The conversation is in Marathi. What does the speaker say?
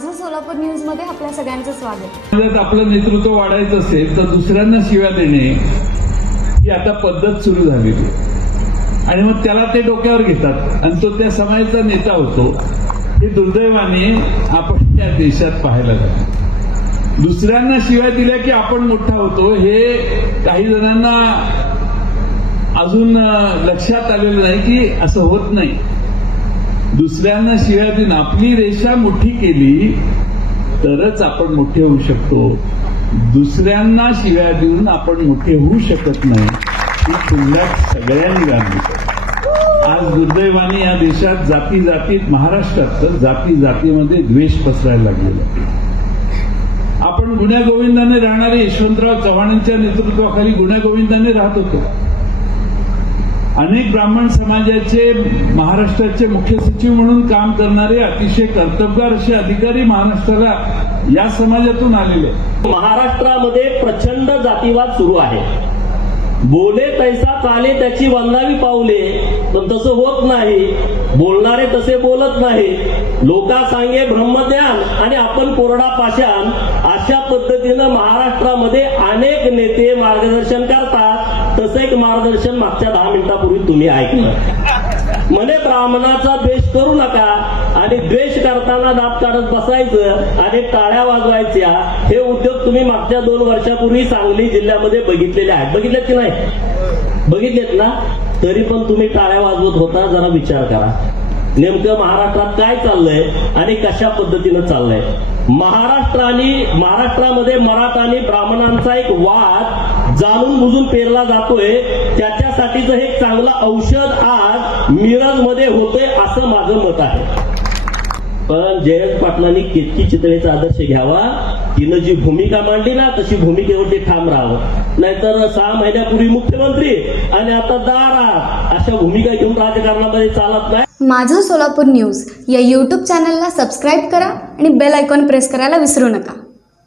माझं सोलापूर न्यूज मध्ये आपल्या सगळ्यांचं स्वागत। जर आपलं नेतृत्व वाढायचं असेल तर दुसऱ्यांना शिव्या देणे ही आता पद्धत सुरू झालेली आहे आणि मग त्याला ते डोक्यावर घेतात आणि तो त्या समाजाचा नेता होतो। हे दुर्दैवाने आपण त्या देशात पाहायला जातो। दुसऱ्यांना शिव्या दिल्या की आपण मोठा होतो हे काही जणांना अजून लक्षात आलेलं नाही की असं होत नाही। दुसऱ्यांना शिव्या देऊन आपली रेषा मोठी केली तरच आपण मोठे होऊ शकतो। दुसऱ्यांना शिव्या देऊन आपण मोठे होऊ शकत नाही ही शिल्लक सगळ्यांनी आणली। आज दुर्दैवाने या देशात जाती जातीत महाराष्ट्रात तर जाती जातीमध्ये द्वेष पसरायला लागलेला आहे। आपण गुण्यागोविंदाने राहणारे यशवंतराव चव्हाणांच्या नेतृत्वाखाली गुण्यागोविंदाने राहत होतो। अनेक ब्राह्मण समाजाचे महाराष्ट्राचे मुख्य सचिव म्हणून काम करणारे अतिशय कर्तबगार असे अधिकारी महाराष्ट्राला या समाजातून आलेले। महाराष्ट्रामध्ये प्रचंड जातीवाद सुरू आहे। बोले तैसा चाले त्याची वंदावी पाऊले, पण तसं होत नाही। बोलणारे तसे बोलत नाही। लोका सांगे ब्रह्मज्ञान आणि आपण कोरडा पाषाण, अशा पद्धतीनं महाराष्ट्रामध्ये अनेक नेते मार्गदर्शन करतात। तसं एक मार्गदर्शन मागच्या 10 मिनिटापूर्वी तुम्ही ऐकलं। म्हणे ब्राह्मणाचा द्वेष करू नका आणि द्वेष करताना दात काढत बसायचं आणि टाळ्या वाजवायच्या, हे उद्योग तुम्ही मागच्या 2 वर्षापूर्वी सांगली जिल्ह्यामध्ये बघितलेले आहेत। बघितलेत की नाही? बघितलेत ना? तरी पण तुम्ही टाळ्या वाजवत होता। जरा विचार करा नेमकं महाराष्ट्रात काय चाललंय आणि कशा पद्धतीनं चाललंय। महाराष्ट्रामध्ये मराठा आणि ब्राह्मणांचा एक वाद जाणून बुजून पेरला जातोय। त्याच्यासाठीचं हे चांगलं औषध आज मिरजमध्ये होतंय असं माझं मत आहे। पण जयंत पाटलांनी केतकी चितळेचा आदर्श घ्यावा। तिनं जी भूमिका मांडली ना तशी भूमिकेवरती ठाम राहावं। नाहीतर 6 महिन्यापूर्वी मुख्यमंत्री आणि आता दारात अशा भूमिका घेऊन राजकारणामध्ये चालत नाही। माझं सोलापूर न्यूज या यूट्यूब चॅनलला सबस्क्राईब करा आणि बेल आयकॉन प्रेस करायला विसरू नका।